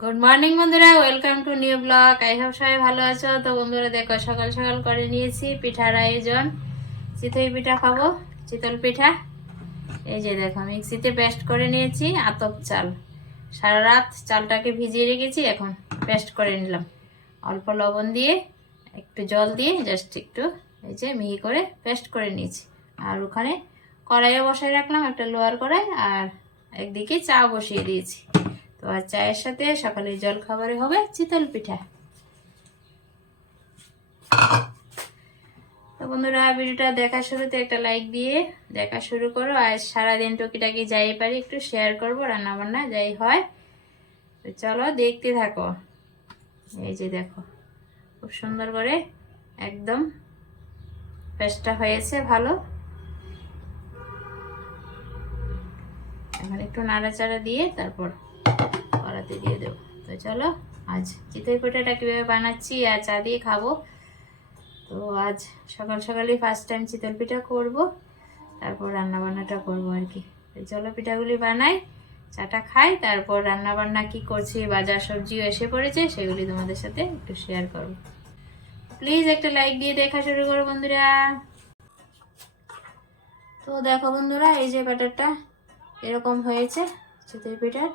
Good morning বন্ধুরা। Welcome to new blog I hope সবাই ভালো আছো। তো বন্ধুরা, দেখো, সকাল সকাল করে নিয়েছি পিঠার আয়োজন। চিতই পিঠা খাব, চিতল পিঠা। এই যে দেখো, মিক্সিতে পেস্ট করে নিয়েছি আতপ চাল। সারা রাত চালটাকে ভিজিয়ে রেখেছি, এখন পেস্ট করে নিলাম। অল্প লবণ দিয়ে, একটু জল দিয়ে জাস্ট একটু এই যে মিহি করে পেস্ট করে নিয়েছি। আর ওখানে কড়াইও বসাই রাখলাম, একটা লোয়ার কড়াই, আর একদিকে চা বসিয়ে দিয়েছি। তো আর চায়ের সাথে সকালে জল খাবারে হবে চিতল পিঠা। তো বন্ধুরা, ভিডিওটা দেখা শুরুতে একটা লাইক দিয়ে দেখা শুরু করো। আর সারাদিন টুকিটাকি যাই পারি, একটু শেয়ার করব রান্না বান্না যাই হয়। তো চলো দেখতে থাকো। এই যে দেখো, খুব সুন্দর করে একদম পেস্টটা হয়েছে ভালো। এখন একটু নাড়াচাড়া দিয়ে তারপর কড়াতে দিয়ে দেবো। তো চলো, আজ চিতই পিঠাটা কীভাবে বানাচ্ছি আর চা দিয়ে খাব। তো আজ সকাল সকালে ফার্স্ট টাইম চিতল পিঠা করব, তারপর রান্না বান্নাটা করব আর কি। চলো পিঠাগুলি বানাই, চাটা খাই, তারপর রান্না বান্না কি করছি, বাজার সবজিও এসে পড়েছে, সেগুলি তোমাদের সাথে একটু শেয়ার করব। প্লিজ একটা লাইক দিয়ে দেখা শুরু করো বন্ধুরা। তো দেখো বন্ধুরা, এই যে ব্যাটারটা এরকম হয়েছে, চিতই পিঠার।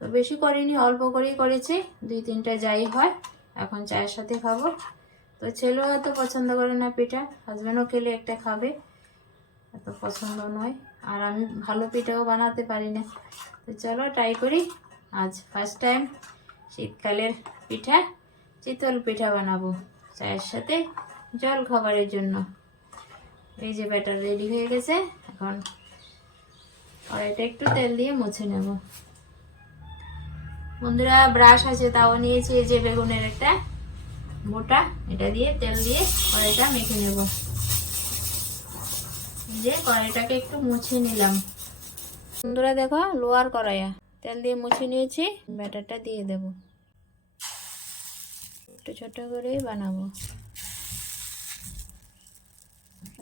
তো বেশি করিনি, অল্প করেই করেছি, দুই তিনটা যাই হয়, এখন চায়ের সাথে খাব। তো ছেলেও এত পছন্দ করে না পিঠা হাজব্যান্ডও খেলে একটা খাবে, এত পছন্দ নয়। আর আমি ভালো পিঠাও বানাতে পারি না। তো চলো ট্রাই করি, আজ ফার্স্ট টাইম শীতকালের পিঠা, চিতল পিঠা বানাবো চায়ের সাথে জল খাবারের জন্য। এই যে ব্যাটার রেডি হয়ে গেছে, এখন কড়াইটা একটু তেল দিয়ে মুছে নেব। বন্ধুরা ব্রাশ আছে, তাও নিয়েছি যে বেগুনের একটা মোটা, এটা দিয়ে তেল দিয়ে কড়াইটা মেখে নেব। যে কড়াইটাকে একটু মুছে নিলাম। বন্ধুরা দেখো, লোয়ার কড়াইয়া। তেল দিয়ে মুছে নিয়েছি, ব্যাটারটা দিয়ে দেব। একটু ছোট করেই বানাবো।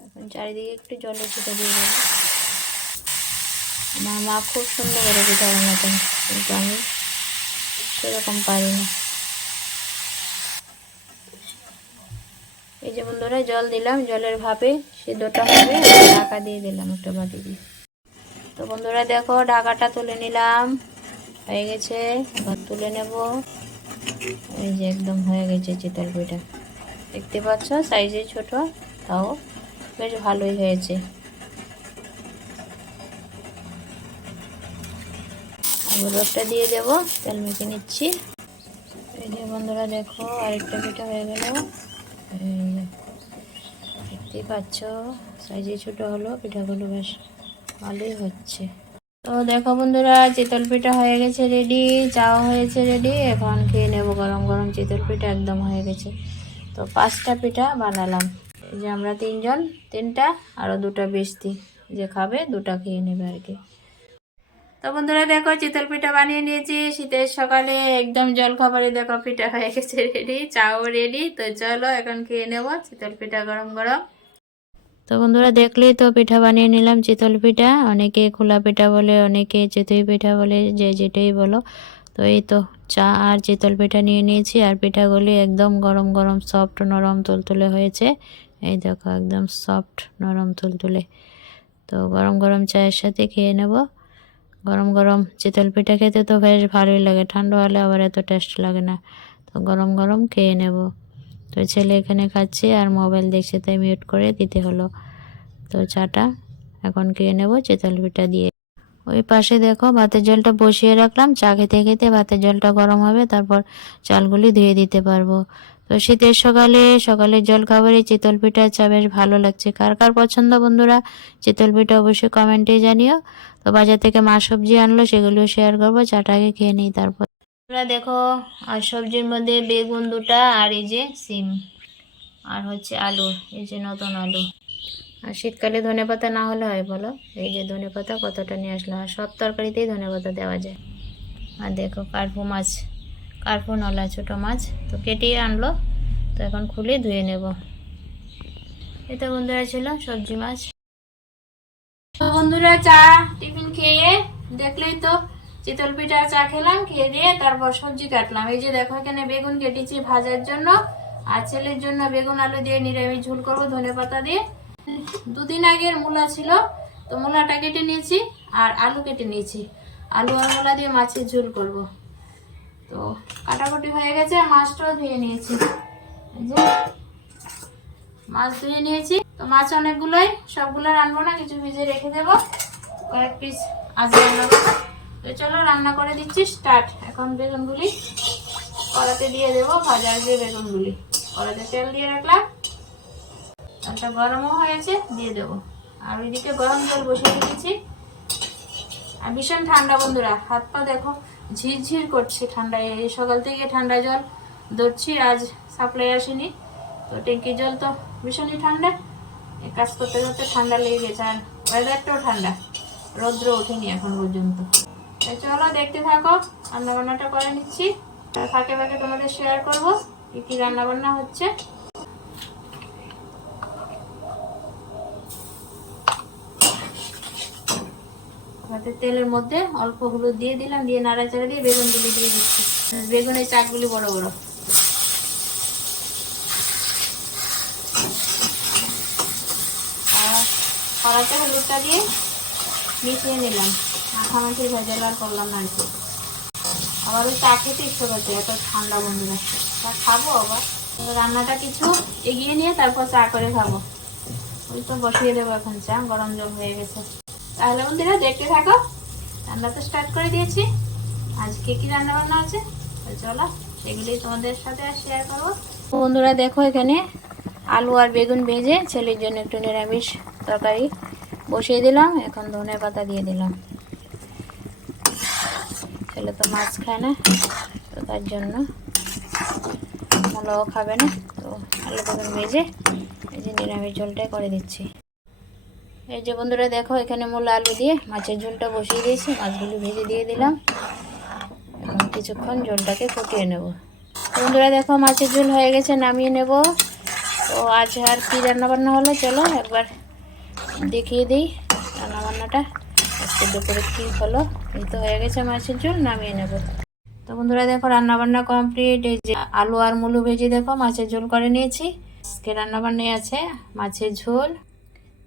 এখন চারিদিকে একটু জলে ছিটা দিয়ে দেবো। আমার মা খুব সুন্দর করে পিঠা বানাতেন, কিন্তু আমি সেরকম পারি না এই যে বন্ধুরা, জল দিলাম, জলের ভাপে সিদ্ধটা হবে ঢাকা দিয়ে দিলাম একটা বাটি দিয়ে। তো বন্ধুরা, দেখো, ঢাকাটা তুলে নিলাম, হয়ে গেছে। এবার তুলে নেব। এই যে একদম হয়ে গেছে চিতল পিঠা। দেখতে পাচ্ছ, সাইজে ছোট, তাও বেশ ভালোই হয়েছে। হলুদটা দিয়ে দেবো, তেল মেখে নিচ্ছি। এই যে বন্ধুরা দেখো, আরেকটা পিঠা হয়ে গেল। দেখতেই পাচ্ছ, সাইজে ছোটো হলো, পিঠাগুলো বেশ ভালোই হচ্ছে। তো দেখো বন্ধুরা, চিতল পিঠা হয়ে গেছে রেডি চাও হয়েছে রেডি এখন খেয়ে নেব গরম গরম চিতল পিঠা, একদম হয়ে গেছে। তো পাঁচটা পিঠা বানালাম। এই যে আমরা তিনজন, তিনটা আরও দুটা বেশতি যে খাবে, দুটা খেয়ে নেবে আর কি। তো বন্ধুরা দেখো, চিতল পিঠা বানিয়ে নিয়েছি। শীতের সকালে একদম জল খাবারে দেখো পিঠা হয়ে গেছে রেডি চাও রেডি তো চলো এখন খেয়ে নেব চিতল পিঠা গরম গরম। তো বন্ধুরা দেখলেই তো পিঠা বানিয়ে নিলাম চিতল পিঠা। অনেকে খোলা পিঠা বলে, অনেকে চিতই পিঠা বলে, যে যেটাই বলো। তো এই তো চা আর চিতল পিঠা নিয়ে নিয়েছি আর পিঠাগুলি একদম গরম গরম সফট নরম, তুলতুলে হয়েছে। এই দেখো, একদম সফট নরম, তুলতুলে। তো গরম গরম চায়ের সাথে খেয়ে নেব। গরম গরম চিতল পিঠা খেতে তো বেশ ভালোই লাগে। ঠান্ডা হলে আবার এত টেস্ট লাগে না। তো গরম গরম খেয়ে নেব। তো ছেলে এখানে খাচ্ছে আর মোবাইল দেখছে, তাই মিউট করে দিতে হলো। তো চাটা এখন খেয়ে নেব চিতল পিঠা দিয়ে। ওই পাশে দেখো ভাতের জলটা বসিয়ে রাখলাম। চা খেতে খেতে ভাতের জলটা গরম হবে, তারপর চালগুলি ধুয়ে দিতে পারব। তো শীতের সকালে, সকালের জল খাবারে চিতল পিঠা চা বেশ ভালো লাগছে। কার কার পছন্দ বন্ধুরা, চিতল পিঠা অবশ্যই কমেন্টে জানিও। তো বাজার থেকে মা সবজি আনলো সেগুলিও শেয়ার করব চাটাকে খেয়ে নিই তারপর। তোমরা দেখো, আর সবজির মধ্যে বেগুন দুটা আর এই যে সিম, আর হচ্ছে আলু, এই যে নতুন আলু। আর শীতকালে ধনে পাতা না হলে হয় বলো? এই যে ধনে পাতা কতটা নিয়ে আসলো আর সব তরকারিতেই ধনে পাতা দেওয়া যায়। আর দেখো, কার্পু মাছ। কার্পু নলা ছোটো মাছ তো কেটেই আনলো। তো এখন খুলে ধুয়ে নেব। এটা বন্ধুরা ছিল সবজি মাছ। বন্ধুরা চা, টিফিন খেয়ে দেখলেই তো চিতল পিঠা চা খেলাম, খেয়ে দিয়ে তারপর সবজি কাটলাম। এই যে দেখো, এখানে বেগুন কেটেছি ভাজার জন্য। আর ছেলের জন্য বেগুন, আলু দিয়ে নিরামিষ ঝোল করব ধনে পাতা দিয়ে। দুদিন আগের মূলা ছিল, তো মূলাটা কেটে নিয়েছি আর আলু কেটে নিয়েছি। আলু আর মূলা দিয়ে মাছের ঝোল করব। তো কাটাকুটি হয়ে গেছে মাছটাও ধুয়ে নিয়েছি। যে মাছ ধুয়ে নিয়েছি। তো মাছ অনেকগুলোই সবগুলো রান্নবো না কিছু ভিজে রেখে দেবো। কয়েক পিস আজ রান্না তো চলো রান্না করে দিচ্ছি স্টার্ট এখন বেগুনগুলি কড়াতে দিয়ে দেবো ভাজা যে বেগুনগুলি। কড়াতে তেল দিয়ে রাখলাম। তেলটা গরমও হয়েছে দিয়ে দেবো। আর ওইদিকে গরম জল বসিয়ে রেখেছি আর ভীষণ ঠান্ডা বন্ধুরা। হাত পা দেখো ঝিরঝির করছে ঠান্ডায়। এই সকাল থেকে ঠান্ডা জল ধরছি, আজ সাপ্লাই আসেনি। তো ট্যাঙ্কির জল তো ভীষণই ঠান্ডা। এই কাজ করতে করতে ঠান্ডা লেগে গেছে আর ওয়েদারটাও ঠান্ডা। রৌদ্র ওঠেনি এখন পর্যন্ত। চলো দেখতে থাকো, রান্নাবান্নাটা করে নিচ্ছি। ফাঁকে ফাঁকে তোমাদের শেয়ার করব, কি কি রান্না বান্না হচ্ছে। হাতে তেলের মধ্যে অল্প হলুদ দিয়ে দিলাম, দিয়ে নাড়াচাড়া দিয়ে বেগুনগুলি দিয়ে দিচ্ছি। বেগুনের চাকগুলি বড় বড়। কড়াতে হলুদটা দিয়ে মিশিয়ে নিলাম। মাখামাখি ভেজাল আর করলাম না আর কি। আবার ওই চা খেতে ইচ্ছে করছে, এত ঠান্ডা বন্ধুরা চা খাব আবার। রান্নাটা কিছু এগিয়ে নিয়ে তারপর চা করে খাব। ওই তো বসিয়ে দেবো এখন চা, গরম জল হয়ে গেছে। তাহলে বন্ধুরা দেখতে থাকো। রান্না তো স্টার্ট করে দিয়েছি। আজকে কি রান্না বান্না আছে চলো, সেগুলি তোমাদের সাথে শেয়ার করব। বন্ধুরা দেখো এখানে আলু আর বেগুন ভেজে ছেলের জন্য একটু নিরামিষ তরকারি বসিয়ে দিলাম। এখন ধনে পাতা দিয়ে দিলাম। ছেলে তো মাছ খায় না, তো তার জন্য মলাও খাবে না। তো আলু বেগুন ভেজে, এই যে নিরামিষ ঝোলটাই করে দিচ্ছি। এই যে বন্ধুরা দেখো, এখানে মূলা আলু দিয়ে মাছের ঝোলটা বসিয়ে দিয়েছি, মাছগুলো ভেজে দিয়ে দিলাম। এখন কিছুক্ষণ ঝোলটাকে ফুটিয়ে নেব। বন্ধুরা দেখো, মাছের ঝোল হয়ে গেছে, নামিয়ে নেব। তো আজ আর কি রান্নাবান্না হলো চলো একবার দেখিয়ে দিই রান্না বান্নাটা আজকে দুপুরে কী হলো? এই তো হয়ে গেছে মাছের ঝোল, নামিয়ে নেব। তো বন্ধুরা দেখো, রান্নাবান্না কমপ্লিট। এই যে আলু আর মুলু ভেজে দেখো, মাছের ঝোল করে নিয়েছি। আজকে রান্না বান্নায় আছে মাছের ঝোল।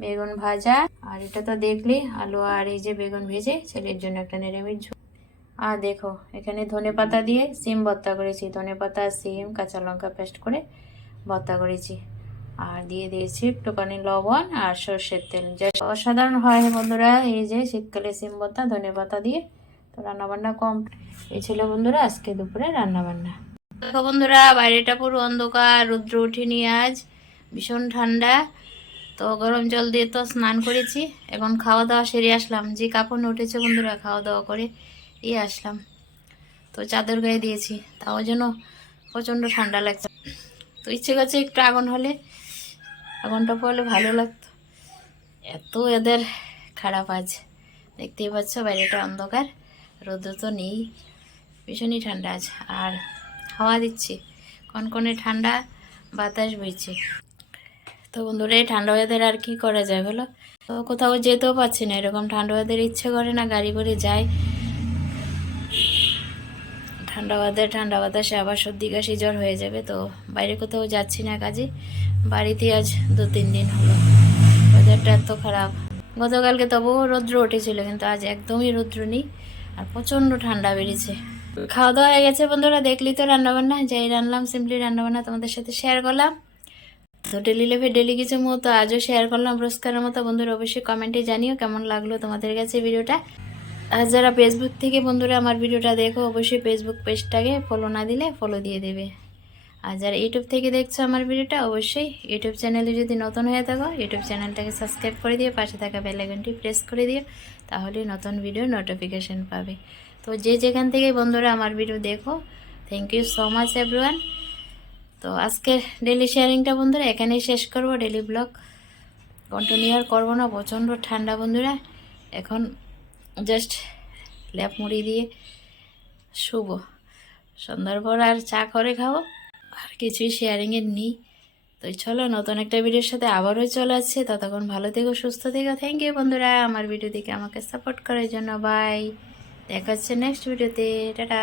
বেগুন ভাজা আর এটা তো দেখলি, আলু আর এই যে বেগুন ভেজে ছেলের জন্য একটা নিরামিষ ঝোল। আর দেখো, এখানে ধনে পাতা দিয়ে সিম ভর্তা করেছি। ধনে পাতা, সিম, কাঁচা লঙ্কা পেস্ট করে ভর্তা করেছি। আর দিয়ে দিয়েছি একটুখানি লবণ আর সর্ষের তেল। যা অসাধারণ হয় বন্ধুরা, এই যে শীতকালে সিম ভর্তা, ধনে পাতা দিয়ে তো রান্নাবান্না কম এই ছিল বন্ধুরা, আজকে দুপুরে রান্নাবান্না। দেখো বন্ধুরা, বাইরেটা পুরো অন্ধকার, রুদ্র উঠিনি আজ, ভীষণ ঠান্ডা। তো গরম জল দিয়ে তো স্নান করেছি। এখন খাওয়া দাওয়া সেরে আসলাম। যে কাপড় উঠেছে বন্ধুরা খাওয়া দাওয়া করে এই আসলাম। তো চাদর গায়ে দিয়েছি। তাও যেন প্রচণ্ড ঠান্ডা লাগছে। তো ইচ্ছে করছে একটু আগুন হলে, আগুনটা পড়লে ভালো লাগতো। এত এদের খারাপ আজ। দেখতেই পাচ্ছ, বাইরেটা অন্ধকার। রোদ্র তো নেই। ভীষণই ঠান্ডা আজ। আর হাওয়া দিচ্ছে। কনকনে ঠান্ডা বাতাস বইছে। তো বন্ধুরা, এই ঠান্ডা ওয়েদার আর কি করা যায় বলো? তো কোথাও যেতেও পারছি না, এরকম ঠান্ডা ওয়েদার ইচ্ছে করে না, গাড়ি করে যাই। ঠান্ডা ওয়েদার ঠান্ডা বাতাসে আবার সর্দি, কাশি, জ্বর হয়ে যাবে, তো বাইরে কোথাও যাচ্ছি না কাজে। বাড়িতে আজ দু তিন দিন হলো ওয়েদারটা এত খারাপ। গতকালকে তবুও রৌদ্র উঠেছিল, কিন্তু আজ একদমই রৌদ্র নেই, আর প্রচণ্ড ঠান্ডা বেড়েছে। খাওয়া দাওয়া হয়ে গেছে বন্ধুরা, দেখলি তো রান্নাবান্না? যাই রান্নাম সিম্পলি রান্নাবান্না তোমাদের সাথে শেয়ার করলাম। তো ডেলি লাইফে ডেলি কিছু মতো আজও শেয়ার করলাম। পুরস্কারের মতো বন্ধুরা অবশ্যই কমেন্টে জানিও কেমন লাগল তোমাদের কাছে ভিডিওটা আর যারা ফেসবুক থেকে বন্ধুরা আমার ভিডিওটা দেখো, অবশ্যই ফেসবুক পেজটাকে ফলো না দিলে ফলো দিয়ে দেবে। আর যারা ইউটিউব থেকে দেখছ আমার ভিডিওটা অবশ্যই ইউটিউব চ্যানেলে যদি নতুন হয়ে থাকো ইউটিউব চ্যানেলটাকে সাবস্ক্রাইব করে দিও, পাশে থাকা বেলাইকনটি প্রেস করে দিও, তাহলে নতুন ভিডিও নোটিফিকেশন পাবে। তো যে যেখান থেকে বন্ধুরা আমার ভিডিও দেখো thank you so much everyone তো আজকের ডেলি শেয়ারিংটা বন্ধুরা এখানেই শেষ করব ডেলি ব্লগ কন্টিনিউ আর করব না, প্রচণ্ড ঠান্ডা বন্ধুরা। এখন জাস্ট ল্যাপ মুড়ি দিয়ে শুভ সন্ধ্যার পর আর চা করে খাব, আর কিছুই শেয়ারিংয়ের নেই। তো চলো, নতুন একটা ভিডিওর সাথে আবারও চলে আসছে। ততক্ষণ ভালো থেকো, সুস্থ থেকো। থ্যাংক ইউ বন্ধুরা, আমার ভিডিও দেখে আমাকে সাপোর্ট করার জন্য। বাই দেখা হচ্ছে নেক্সট ভিডিওতে টাটা